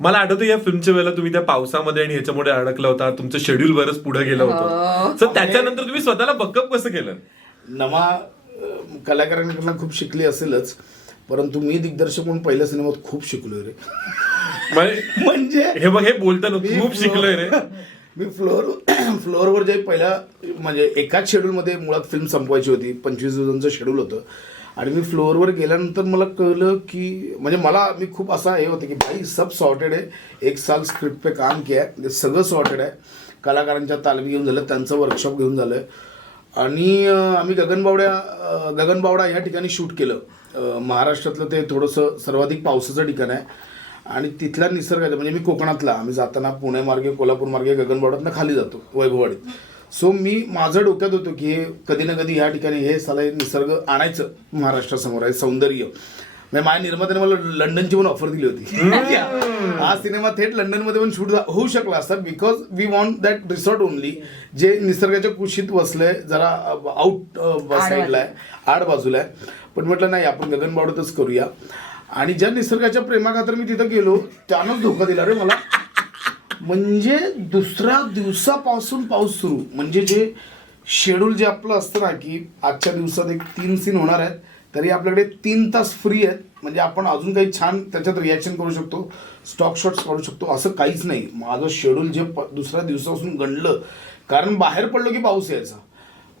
मला आठवतं या फिल्मच्या वेळेला तुम्ही त्या पावसामध्ये आणि ह्याच्यामुळे अडकला होता तुमचं शेड्यूल बरंच पुढे गेलं होतं. तर त्याच्यानंतर तुम्ही स्वतःला बक्कअप कसं केलं? नमा अं, कलाकारांकडनं खूप शिकली असेलच परंतु मी दिग्दर्शक म्हणून पहिल्या सिनेमात खूप शिकलोय रे. म्हणजे म्हणजे हे बघ हे बोलताना खूप शिकलोय रे. मी फ्लोअर फ्लोअरवर जे पहिल्या म्हणजे एकाच शेड्यूलमध्ये मुळात फिल्म संपवायची होती पंचवीस दिवसांचं शेड्यूल होतं. आणि मी फ्लोअरवर गेल्यानंतर मला कळलं की म्हणजे मला मी खूप असा हे होतं की भाई सब सॉर्टेड आहे. एक साल स्क्रिप्ट पे काम किया आहे. ते सगळं सॉर्टेड आहे. कलाकारांच्या तालमी घेऊन झालं त्यांचं वर्कशॉप घेऊन झालं. आणि आम्ही गगनबावड्या गगनबावडा या ठिकाणी शूट केलं. महाराष्ट्रातलं ते थोडंसं सर्वाधिक पावसाचं ठिकाण आहे. आणि तिथल्या निसर्गाचं म्हणजे मी कोकणातला. आम्ही जाताना पुणे मार्गे कोल्हापूर मार्गे गगनबावड्यातनं खाली जातो वैभववाडीत. सो मी माझं डोक्यात होतं की हे कधी ना कधी ह्या ठिकाणी हे साला हे निसर्ग आणायचं महाराष्ट्रासमोर आहे सौंदर्य. म्हणजे माझ्या निर्मात्याने मला लंडनची पण ऑफर दिली होती. हा सिनेमा थेट लंडनमध्ये पण शूट होऊ शकला असता because we want that resort only जे निसर्गाच्या कुशीत बसलंय जरा आउट साईडला आहे आड बाजूला आहे. पण म्हटलं नाही आपण गगनबावड्यातच करूया. आणि ज्या निसर्गाच्या प्रेमाखातर मी तिथं गेलो त्यानंच धोका दिला रे मला. म्हणजे दुसऱ्या दिवसापासून पाऊस सुरू. म्हणजे जे शेड्यूल जे आपलं असतं ना की आजच्या दिवसात एक तीन सीन होणार आहेत तरी आपल्याकडे तीन तास फ्री आहेत. म्हणजे आपण अजून काही छान त्याच्यात रिॲक्शन करू शकतो स्टॉक शॉट्स काढू शकतो असं काहीच नाही. माझं शेड्यूल जे प- दुसऱ्या दिवसापासून गणलं कारण बाहेर पडलो की पाऊस यायचा.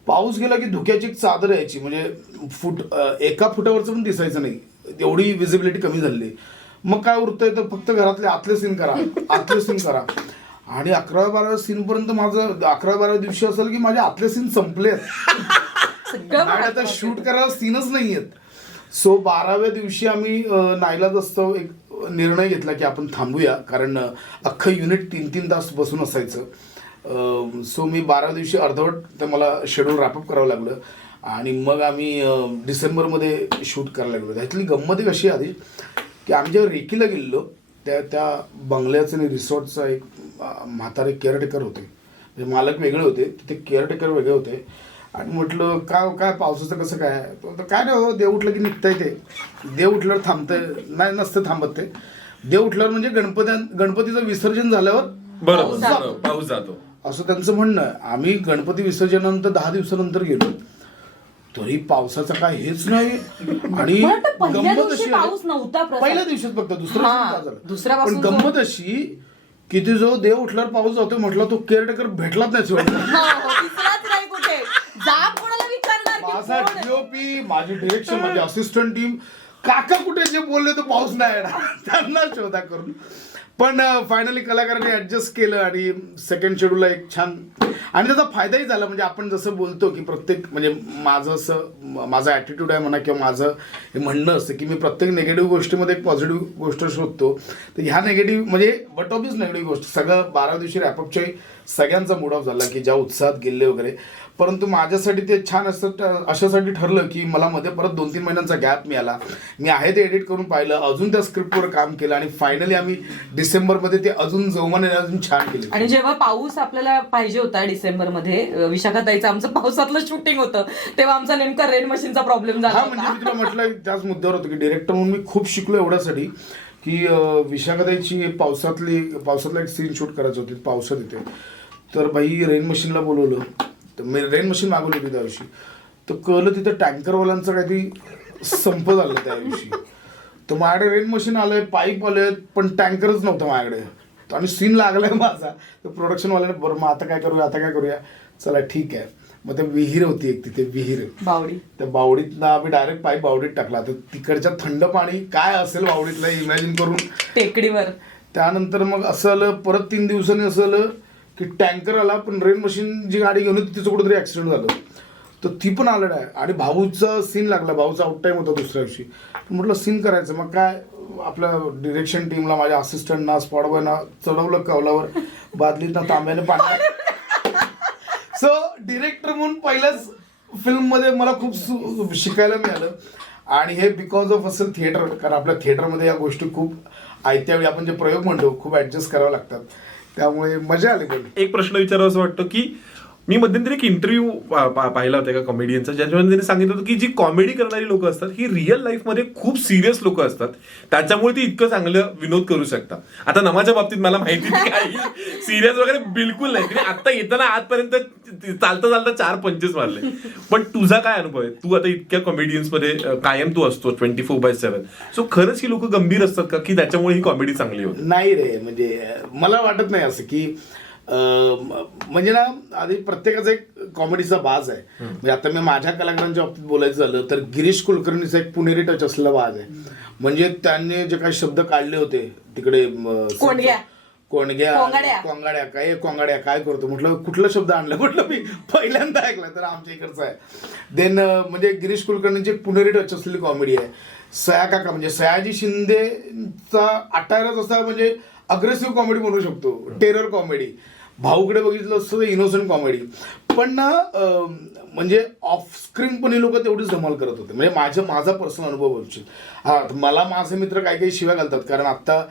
पाऊस गेला की धुक्याची एक चादर यायची. म्हणजे फुट एका फुटावरचं पण दिसायचं नाही. एवढी विजिबिलिटी कमी झाली मग काय उरतंय तर फक्त घरातले आतले सीन करा. आतले सीन करा. आणि अकराव्या बाराव्या सीन पर्यंत माझं अकराव्या बाराव्या दिवशी असेल की माझे आतले सीन संपले आणि आता शूट करायला सीनच नाही आहेत सो बाराव्या दिवशी आम्ही नाईलाज असतो एक निर्णय घेतला की आपण थांबूया. कारण अख्खं युनिट तीन तीन तास बसून असायचं. सो मी बारा दिवशी अर्धवट ते मला शेड्यूल रॅपअप करावं लागलं. आणि मग आम्ही डिसेंबरमध्ये शूट करायला लागलो. त्यातली गंमत एक अशी आधी. की आम्ही जेव्हा रेकीला गेलेलो त्या त्या बंगल्याचं आणि रिसॉर्टचा एक म्हातारे केअरटेकर होते. म्हणजे मालक वेगळे होते तिथे केअरटेकर वेगळे होते. आणि म्हटलं काय काय पावसाचं कसं काय? तो म्हणतो, काय नाही हो देव उठलं की निघतंय ते. देव उठल्यावर थांबतंय नाही नसतं थांबत ते. देव उठल्यावर म्हणजे गणपती गणपतीचं विसर्जन झाल्यावर बरोबर पाऊस जातो. बरोबर, पाऊस जातो. असं त्यांचं म्हणणं आहे. आम्ही गणपती विसर्जनानंतर दहा दिवसानंतर गेलो. तरी पावसाचं काय हेच नाही आणि मला वाटतं पहिल्या गंमत दिवशी अशी आहे- पाऊस नव्हता प्रसाद. पहिल्या दिवसात फक्त दुसऱ्या हा, दिवशी काय झालं? दुसऱ्यापासून पण जो- गंमत अशी की ते जो देव उठल्यावर पाऊस जातोय म्हटलं तो केअरटेकर भेटलाच नाही शेवटी. हो, हो, दिसलाच नाही कुठे जा कोणाला विचारणार की माझा कोण? डीओपी माझी डिरेक्शन माझी असिस्टंट टीम काका कुठे जे बोलले तो पाऊस नाही येणार त्यांना शोधा करून पण फायनली कलाकारांनी ऍडजस्ट केलं आणि सेकंड शेड्यूलला एक छान आणि त्याचा फायदाही झाला. म्हणजे आपण जसं बोलतो की प्रत्येक म्हणजे माझं असं माझा ॲटिट्यूड आहे म्हणा किंवा माझं हे म्हणणं असतं की मी प्रत्येक निगेटिव्ह गोष्टीमध्ये एक पॉझिटिव्ह गोष्ट शोधतो. तर ह्या निगेटिव्ह म्हणजे बट ऑफ ऑफिस नेगेटिव्ह गोष्ट सगळं बारा दिवशी रॅपअपच्या सगळ्यांचा मूड ऑफ झाला की ज्या उत्साहात गेले वगैरे. परंतु माझ्यासाठी ते छान असं अशासाठी ठरलं की मला मध्ये परत दोन तीन महिन्यांचा गॅप मिळाला. मी आहे ते एडिट करून पाहिलं अजून त्या स्क्रिप्टवर काम केलं आणि फायनली आम्ही डिसेंबरमध्ये ते अजून जोमाने अजून छान केले. आणि जेव्हा पाऊस आपल्याला पाहिजे होता डिसेंबरमध्ये विशाखाताईचं आमचं पावसातलं शूटिंग होतं तेव्हा आमचा नेमका रेन मशीनचा प्रॉब्लेम झाला हा म्हणजे मी तुला म्हटलं त्याच मुद्द्यावर होतं की डिरेक्टर म्हणून मी खूप शिकलो एवढ्यासाठी की विशाखाताईची पावसातली पावसातला एक सीन शूट करायचं होती पावसात येते तर बाई रेन मशीनला बोलवलं. तर मी रेन मशीन मागवली होती त्या दिवशी तर कळलं तिथं टँकरवाल्यांचं काहीतरी संप झालं त्या दिवशी तर माझ्याकडे रेन मशीन आलंय पाईप आले पण टँकरच नव्हतं माझ्याकडे. आणि सीन लागलाय माझा. तर प्रोडक्शनवाल्याने बरं मग आता काय करूया आता काय करूया? चला ठीक आहे. मग ते विहीर होती एक तिथे विहीर. बावडी. त्या बावडीतनं आम्ही डायरेक्ट पाईप बावडीत टाकला. तर तिकडच्या थंड पाणी काय असेल बावडीतलं इमॅजिन करून. टेकडीवर. त्यानंतर मग असं आलं परत तीन दिवसांनी असं आलं की टँकर आला पण रेन मशीन जी गाडी घेऊन होती तिचं कुठेतरी ऍक्सिडेंट झालं. तर ती पण आलं आहे. आणि भाऊचा सीन लागला. भाऊचा आउट टाईम होता दुसऱ्या दिवशी. म्हटलं सीन करायचं. मग काय? आपल्या डिरेक्शन टीमला माझ्या असिस्टंटना स्पॉटबॉयना चढवलं कवलावर. बादलीतनं तांब्याने पाणी सो डिरेक्टर म्हणून पहिल्याच फिल्ममध्ये मला खूप शिकायला मिळालं. आणि हे बिकॉज ऑफ असं थिएटर कारण आपल्या थिएटरमध्ये या गोष्टी खूप आयत्या वेळी आपण जे प्रयोग म्हणतो खूप ॲडजस्ट करावे लागतात. त्यामुळे मजा आली पण. एक प्रश्न विचारावा असं वाटतं की मी मध्यंतरी एक इंटरव्ह्यू पाहिला होता एका कॉमेडियनचा ज्याच्यामध्ये त्यांनी सांगितलं होतं की जी कॉमेडी करणारी लोक असतात ही रिअल लाईफमध्ये खूप सिरियस लोक असतात. त्याच्यामुळे ती इतकं चांगलं विनोद करू शकतात. आता नमाच्या बाबतीत मला माहिती नाही काही सिरियस वगैरे बिलकुल नाही. म्हणजे आता येताना आजपर्यंत चालता चालता चार पंचेस मारले पण तुझा काय अनुभव आहे? तू आता इतक्या कॉमेडियन्समध्ये कायम तू असतो twenty four by seven so खरंच ही लोक गंभीर असतात का? की त्याच्यामुळे ही कॉमेडी चांगली होती? नाही रे म्हणजे मला वाटत नाही असं की म्हणजे ना आधी प्रत्येकाचा एक कॉमेडीचा बाज आहे. म्हणजे आता मी माझ्या कलाकारांच्या बाबतीत बोलायचं झालं तर गिरीश कुलकर्णीचा एक पुणेरी टच असलेला बाज आहे. म्हणजे त्यांनी जे काही शब्द काढले होते तिकडे. कोंडग्या. कोंगाड्या. कोंगाड्या काय कोंगाड्या काय करतो? म्हटलं कुठला शब्द आणला? म्हटलं मी पहिल्यांदा ऐकला तर आमच्या इकडचा आहे. देन म्हणजे गिरीश कुलकर्णीची एक पुणेरी टच असलेली कॉमेडी आहे. सया काका म्हणजे सयाजी शिंदेचा अटायरच असा म्हणजे अग्रेसिव्ह कॉमेडी म्हणू शकतो. टेरर कॉमेडी भाऊकडे बघितलं असतं इनोसंट कॉमेडी पण ना म्हणजे ऑफ स्क्रीन पण हे लोक तेवढीच धमाल करत होते. म्हणजे माझ्या माझा पर्सनल अनुभव बोलशील हा मला माझे मित्र काही काही शिव्या घालतात. कारण आत्ता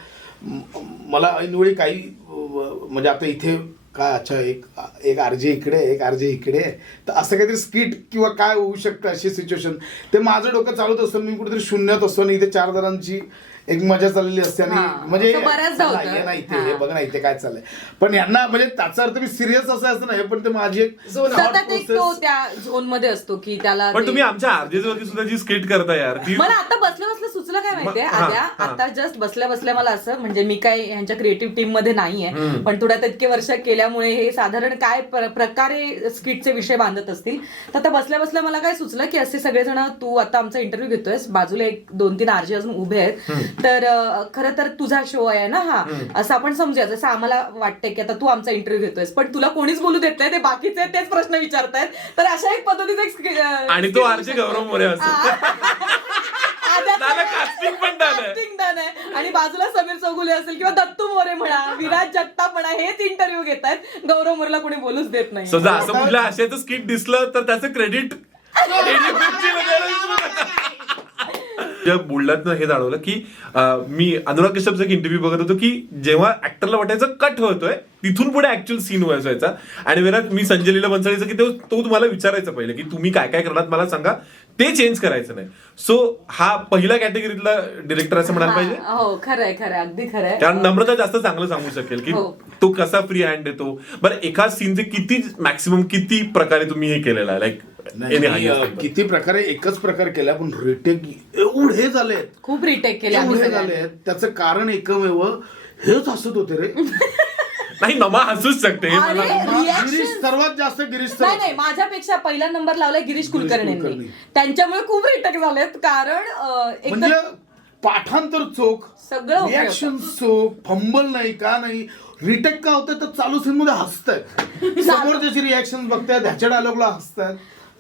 मला ऐनवेळी काही म्हणजे आता इथे काय अच्छा एक एक आरजे इकडे एक आरजे इकडे तर असं काहीतरी स्किट किंवा काय होऊ शकतं अशी सिच्युएशन ते माझं डोकं चालूच असतं. मी कुठेतरी शून्यात असतो आणि इथे चार जणांची एक मजा चाललेली असते आणि हा, म्हणजे असं बऱ्याचदा होतं. हे नाही ते हे हा. बघ ना इथे काय चाललंय पण यांना म्हणजे त्याचा अर्थ मी सिरियस असं असं नाही पण ते माझी एक thought सतत एक तो process- त्या झोनमध्ये असतो की त्याला पण ते- तुम्ही आमच्या आरजेस वरती सुद्धा जी स्किट करता यार ती मला आता बसल्या बसल्या सुचलं काय माहितीये मग- हा, आद्या हा. आता जस्ट बसल्या बसल्या मला असं म्हणजे मी काय ह्यांच्या क्रिएटिव्ह टीममध्ये नाहीये पण थोड्यात इतके वर्ष केल्यामुळे हे साधारण काय प्र- प्रकारे स्किटचे विषय बांधत असतील तर आता बसल्या बसल्या मला काय सुचलं की असे सगळेजण तू आता आमचा इंटरव्ह्यू घेतोयस बाजूला एक दोन तीन आरजे अजून उभे आहेत तर खरं तर तुझा शो आहे ना हा. असं आपण समजूया जसं आम्हाला वाटतंय की आता तू आमचा इंटरव्ह्यू घेतोयस पण तुला कोणीच बोलू देत नाही ते बाकीचे तेच प्रश्न विचारतायत. तर अशा एक पद्धतीचा आणि तो आरजे गौरव मोरे. आणि बाजूला समीर चौगुले असेल किंवा दत्तू मोरे म्हणा विराज जगताप म्हणा हेच इंटरव्ह्यू घेत आहेत गौरव मोरेला कोणी बोलूच देत नाही. असं कुठल्या आशयाचं स्किट दिसलं तर त्याचं क्रेडिट बोलण्यात हे जाणवलं की मी अनुराग कश्यपचा एक इंटरव्ह्यू बघत होतो की जेव्हा ऍक्टरला वाटायचं कट होतोय तिथून पुढे ऍक्च्युअल सीन व्हायचा आणि वेळात मी संजय लीला बनसाळीचं की तो तुम्हाला विचारायचं पहिले की तुम्ही काय काय करणार? मला सांगा. ते चेंज करायचं नाही. सो हा पहिल्या कॅटेगरीतला डिरेक्टर असं म्हणायला पाहिजे? हा, हो खरंय. अगदी खरंय. कारण नम्रता जास्त चांगलं सांगू शकेल की हो. तो कसा फ्री हँड देतो बरं एका सीनचे किती मॅक्सिमम किती प्रकारे तुम्ही हे केलेलं आहे? लाईक किती प्रकारे एकच प्रकार केला पण रिटेक एवढे झालेत. खूप रिटेक केले एवढे. झालेत. त्याचं कारण एकमेव हेच हसत होते रे. नाही नमा हसूच शकते हे गिरीश सर्वात जास्त गिरीश नाही नाही माझ्यापेक्षा पहिला नंबर लावलाय गिरीश कुलकर्णींनी. कुलकर्णी. त्यांच्यामुळे खूप रिटेक झालेत कारण म्हणजे तर पाठांतर चोख सगळं रिॲक्शन चोख फंबल नाही का नाही. रिटेक का होतंय तर चालू सीन मध्ये हसतायत समोर ज्याची रिॲक्शन बघतायत ह्याच्या डायलॉगला हसतायत.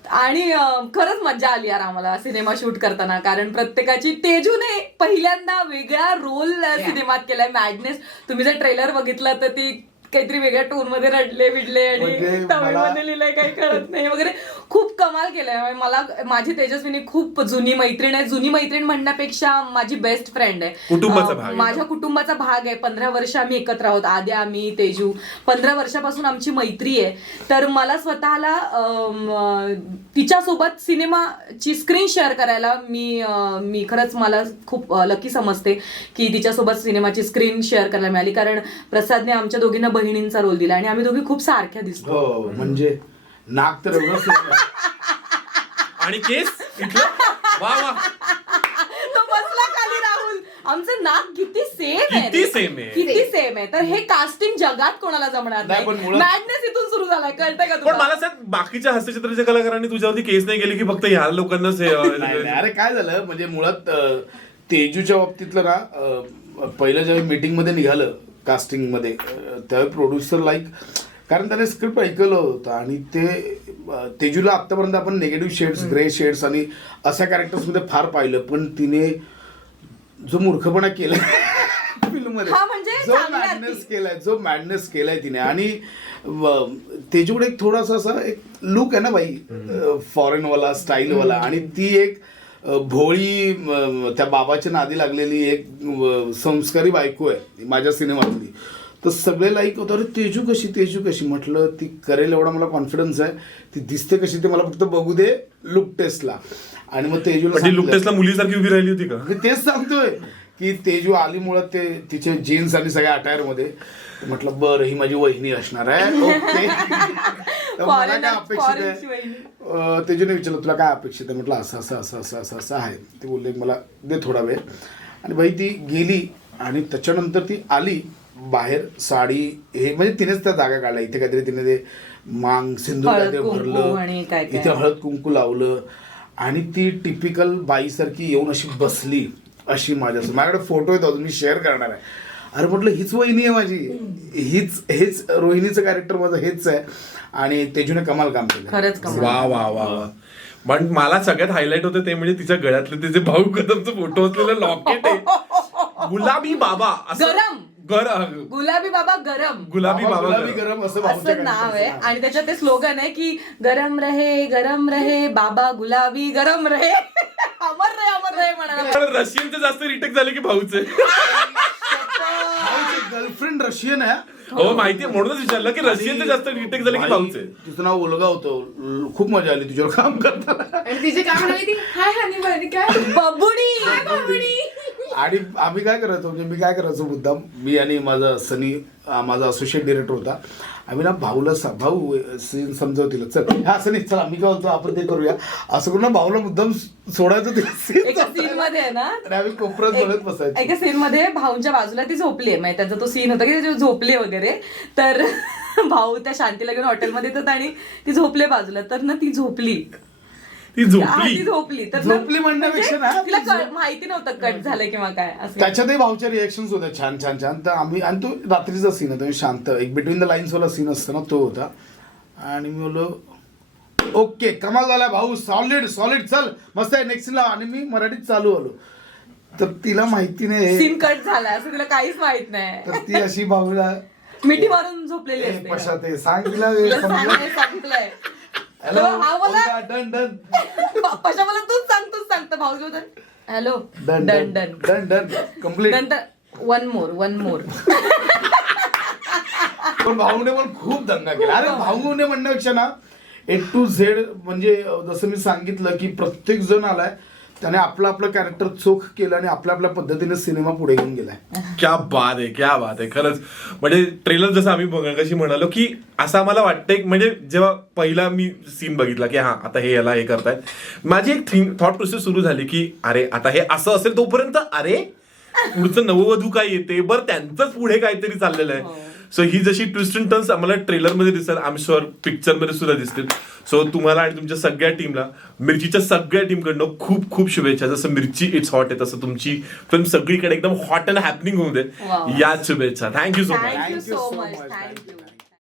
आणि खरंच मजा आली यार आम्हाला सिनेमा शूट करताना. कारण प्रत्येकाची तेजूने पहिल्यांदा वेगळा रोल सिनेमात केलाय. मॅडनेस तुम्ही जर ट्रेलर बघितलं तर ती काहीतरी वेगळ्या टोनमध्ये रडले बिडले आणि म्हणजे तमिळमध्ये लिहिलंय काही कळत नाही वगैरे. खूप कमाल केलंय म्हणजे मला माझी तेजस्विनी खूप जुनी मैत्रीण आहे. जुनी मैत्रीण म्हणण्यापेक्षा माझी बेस्ट फ्रेंड आहे. कुटुंबाचा अं, भाग आहे. माझ्या कुटुंबाचा भाग आहे. पंधरा वर्ष आम्ही एकत्र आहोत. आद्या मी तेजू. पंधरा वर्षापासून आमची मैत्री आहे. तर मला स्वतःला तिच्यासोबत सिनेमाची स्क्रीन शेअर करायला मी मी खरंच मला खूप लकी समजते की तिच्यासोबत सिनेमाची स्क्रीन शेअर करायला मिळाली. कारण प्रसादने आमच्या दोघींना बहिणींचा रोल दिला आणि आम्ही दोघी खूप सारख्या दिसतो. हो. म्हणजे? नाक तर एवढं सुंदर. आणि केस? इथलं? वा वा. तो बसला खाली राहुल. आमचं नाक किती सेम आहे किती रे. same आहे. किती सेम आहे. तर हे कास्टिंग जगात कोणाला जमणार नाही, पण नाही मुळात- मॅडनेस इथून सुरू झालाय. कळतंय का पण तुला? मला सांग बाकीच्या हास्यचित्राच्या कलाकारांनी तुझ्यावरती केस नाही केली की फक्त ह्या लोकांनाच हे, नाही, नाही. अरे काय झालं? म्हणजे मुळात अं, तेजूच्या बाबतीतलं ना अं, पहिलं जेव्हा मीटिंगमध्ये निघालं कास्टिंगमध्ये अं, त्यावेळी प्रोड्युसर लाईक कारण त्याने स्क्रिप्ट ऐकलं होतं आणि ते तेजूला आतापर्यंत आपण निगेटिव्ह शेड्स ग्रे शेड्स आणि अशा कॅरेक्टर्समध्ये फार पाहिलं. पण तिने जो मूर्खपणा केला फिल्म मध्ये हा, म्हणजे जो मॅडनेस. केलाय जो मॅडनेस केलाय तिने. आणि तेजूकडे एक थोडासा असा एक लुक आहे ना बाई फॉरेन वाला स्टाईल वाला आणि ती एक भोळी त्या बाबाच्या नादी लागलेली एक संस्कारी बायको आहे माझ्या सिनेमातली. तर सगळे लाईक होतं अरे तेजू कशी तेजू कशी? म्हटलं ती करेल एवढा मला कॉन्फिडन्स आहे. ती दिसते कशी ते मला फक्त बघू दे लुक टेस्टला आणि मग तेजूला सांगितलं- लुकटेसला मुलीसारखी उभी राहिली होती का? तेच सांगतोय की तेजू आलीमुळं ते तिचे जीन्स आणि सगळ्या अटायरमध्ये. म्हटलं बरं ही माझी वहिनी असणार आहे. ओके. मला काय अपेक्षित आहे? तेजूने विचारलं तुला काय अपेक्षित आहे? म्हटलं असं असं असं असं असं असं आहे. ते बोलले मला दे थोडा वेळ. आणि भाई ती गेली आणि त्याच्यानंतर ती आली. बाहेर साडी हे म्हणजे तिनेच त्या जागा काढल्या. इथे काहीतरी तिने ते मांग सिंधू काहीतरी भरलं. आणि काय काय. इथे हळद कुंकू लावलं. आणि ती टिपिकल बाईसारखी येऊन अशी बसली अशी माझ्या माझ्याकडे फोटो येतो अजून मी शेअर करणार आहे. अरे म्हटलं हीच वहिनी आहे माझी. हीच हेच रोहिणीचं कॅरेक्टर माझं हेच आहे. आणि तेजूने कमाल काम केलं. खरंच कमाल. वा वा वा वा. पण मला सगळ्यात हायलाइट होतं ते म्हणजे तिच्या गळ्यातले तिचे भाऊ कदमचं फोटो असलेलं लॉकेट आहे. गुलाबी बाबा असं गरम. गर गुलाबी बाबा गरम. गुलाबी बाबा गुलाबी गरम. असं असं नाव आहे. आणि त्याच्यात ते स्लोगन आहे की गरम रहे गरम रहे बाबा गुलाबी गरम रहे. अमर रहे अमर रहे म्हणाला पण रशियनचे जास्त रिटेक झाले की भाऊचे. गर्लफ्रेंड रशियन आहे हो माहितीये म्हणूनच विचारलं की रशियनचे जास्त रिटेक झाले की भाऊचे. तिचं नाव ओलगा होतं. खूप मजा आली तुझ्यावर काम करताना. आणि तिचे काय म्हणाली ती हाय हनी बनी काय? बबुडी. हाय बाबडी. आणि आम्ही काय करायचो म्हणजे मी काय करायचो मुद्दाम मी आणि माझा सनी माझा असोसिएट डिरेक्टर होता. आम्ही ना भाऊला सा- भाऊ सीन समजवतील. चल हा सनी चला मी काय बोलतो आपण ते करूया. असं करून ना भाऊला मुद्दाम सोडायचं ते scene. एका सीन मध्ये आहे ना आणि आम्ही कोपऱ्यात बोलत बसायचो. एका सीन मध्ये भाऊंच्या बाजूला ती झोपली आहे. म्हणजे त्याचा तो सीन होता की झोपली वगैरे. तर भाऊ त्या शांतीला घेऊन हॉटेलमध्ये येतात आणि ती झोपले बाजूला. तर ना ती झोपली. ती झोपली. झोपली. तर ना- झोपली म्हणण्यापेक्षा ना, म्हणजे तिला ती कळ- माहिती नव्हतं कट झालं किंवा काय असं. त्याच्यातही भाऊच्या रिएक्शन होत्या छान छान छान. तर आम्ही आणि तो रात्रीचा सीन होता म्हणजे शांत. एक बिटवीन द लाईन्स वाला सीन असतो ना तो होता. आणि मी बोललो ओके कमाल झाला भाऊ सॉलिड सॉलिड चल मस्त आहे नेक्स्ट ला. आणि मी मराठीत चालू आलो. तर तिला माहिती नाही हे. सीन कट झाला असं तिला काहीच माहीत नाही. तर ती अशी भाऊला मिठी मारून झोपलेली "ए, असते पशा ते सांग तिला हे तुला समजलं?" सांग संपलंय. हॅलो हा बोला. Done done. पशा मला तूच सांग तूच सांगतो भाऊ hello done done. Done done. Done done. Complete नंतर वन मोर वन मोर पण भाऊने पण खूप दंगा केला. अरे भाऊने म्हणण्यापेक्षा ना ए टू झेड म्हणजे जसं मी सांगितलं की प्रत्येक जण आलाय त्याने आपलं आपलं कॅरेक्टर चोख केलं आणि आपल्या आपल्या पद्धतीने सिनेमा पुढे घेऊन गेलाय. क्या बात आहे क्या बात आहे. खरंच. म्हणजे ट्रेलर जसं आम्ही कशी म्हणालो की असं आम्हाला वाटतंय म्हणजे जेव्हा पहिला मी सीन बघितला की हा आता हे याला हे करतायत. माझी एक थिंक थॉट प्रोसेस सुरू झाली की अरे आता हे असं असेल तोपर्यंत अरे पुढचं नववधू काय येते? बरं त्यांचंच पुढे काहीतरी चाललेलं आहे. सो ही जशी ट्विस्ट अँड टर्न्स आम्हाला ट्रेलरमध्ये दिसेल आय एम शुअर पिक्चरमध्ये सुद्धा दिसतील. सो तुम्हाला आणि तुमच्या सगळ्या टीमला मिरचीच्या सगळ्या टीमकडनं खूप खूप शुभेच्छा. जसं मिरची इट्स हॉट आहे तसं तुमची फिल्म सगळीकडे एकदम हॉट अँड हॅपनिंग होऊ दे. याच शुभेच्छा. Thank you so much. थँक्यू